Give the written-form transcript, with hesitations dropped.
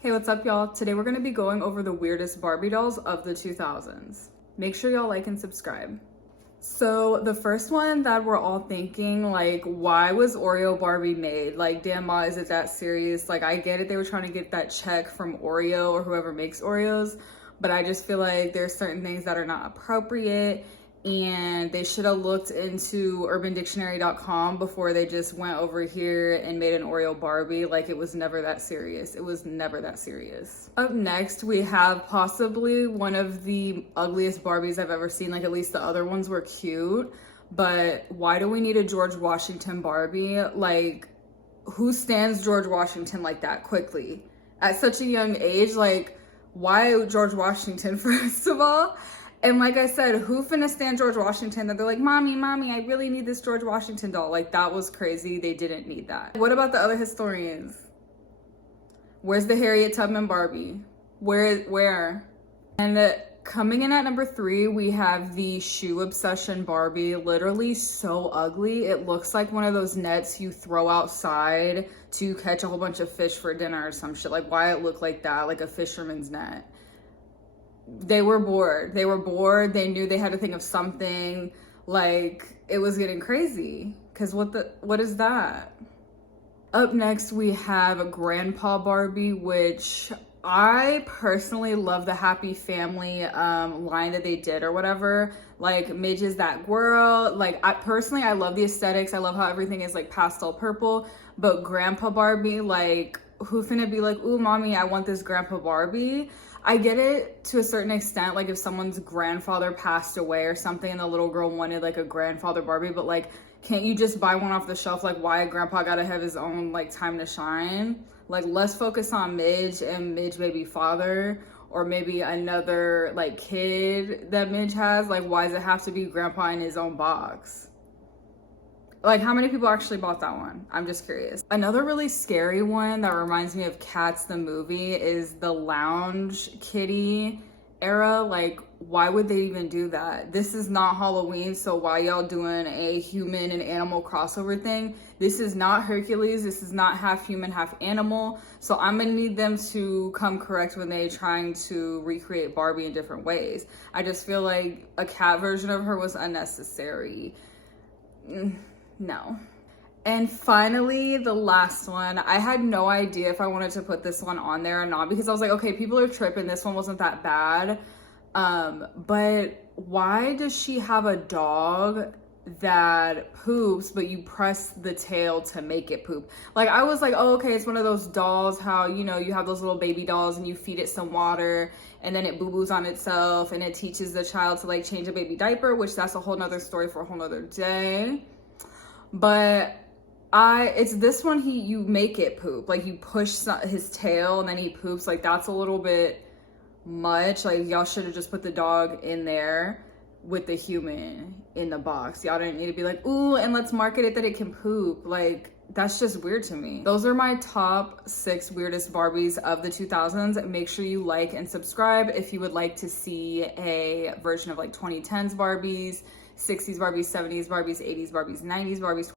Hey, what's up, y'all? Today we're gonna be going over the weirdest Barbie dolls of the 2000s. Make sure y'all like and subscribe. So the first one that we're all thinking, like, why was Oreo Barbie made? Like, damn, ma, is it that serious? Like, I get it, they were trying to get that check from Oreo or whoever makes Oreos, but I just feel like there's certain things that are not appropriate, and they should have looked into urbandictionary.com before they just went over here and made an Oreo Barbie. Like, it was never that serious. It was never that serious. Up next, we have possibly one of the ugliest Barbies I've ever seen. Like, at least the other ones were cute, but why do we need a George Washington Barbie? Like, who stands George Washington like that quickly? At such a young age, like, why George Washington, first of all? And like I said, who finna stand George Washington that they're like, mommy, I really need this George Washington doll. Like, that was crazy. They didn't need that. What about the other historians? Where's the Harriet Tubman Barbie? Where? And coming in at number 3, we have the shoe obsession Barbie. Literally so ugly. It looks like one of those nets you throw outside to catch a whole bunch of fish for dinner or some shit. Like, why it look like that? Like a fisherman's net. They were bored. They knew they had to think of something. Like, it was getting crazy. Because what is that? Up next, we have Grandpa Barbie, which I personally love the Happy Family line that they did or whatever. Like, Midge is that girl. Like, I love the aesthetics. I love how everything is like pastel purple. But Grandpa Barbie, like, who finna be like, ooh, mommy, I want this Grandpa Barbie? I get it to a certain extent, like if someone's grandfather passed away or something and the little girl wanted like a grandfather Barbie, but like, can't you just buy one off the shelf? Like, why grandpa gotta have his own like time to shine? Like, let's focus on Midge and Midge maybe father, or maybe another like kid that Midge has. Like, why does it have to be grandpa in his own box? Like, how many people actually bought that one? I'm just curious. Another really scary one that reminds me of Cats the movie is the lounge kitty era. Like, why would they even do that? This is not Halloween, so why y'all doing a human and animal crossover thing? This is not Hercules. This is not half human, half animal. So I'm gonna need them to come correct when they trying to recreate Barbie in different ways. I just feel like a cat version of her was unnecessary. No. And finally, the last one. I had no idea if I wanted to put this one on there or not, because I was like, okay, people are tripping. This one wasn't that bad. But why does she have a dog that poops, but you press the tail to make it poop? Like, I was like, oh, okay, it's one of those dolls, how, you know, you have those little baby dolls and you feed it some water and then it boo-boos on itself and it teaches the child to like change a baby diaper, which that's a whole nother story for a whole nother day. But it's this one, you make it poop. Like, you push his tail and then he poops. Like, that's a little bit much. Like, y'all should have just put the dog in there with the human in the box. Y'all didn't need to be like, ooh, and let's market it that it can poop. Like, that's just weird to me. Those are my top 6 weirdest Barbies of the 2000s. Make sure you like and subscribe if you would like to see a version of like 2010s Barbies, 60s Barbies, 70s Barbies, 80s Barbies, 90s Barbies,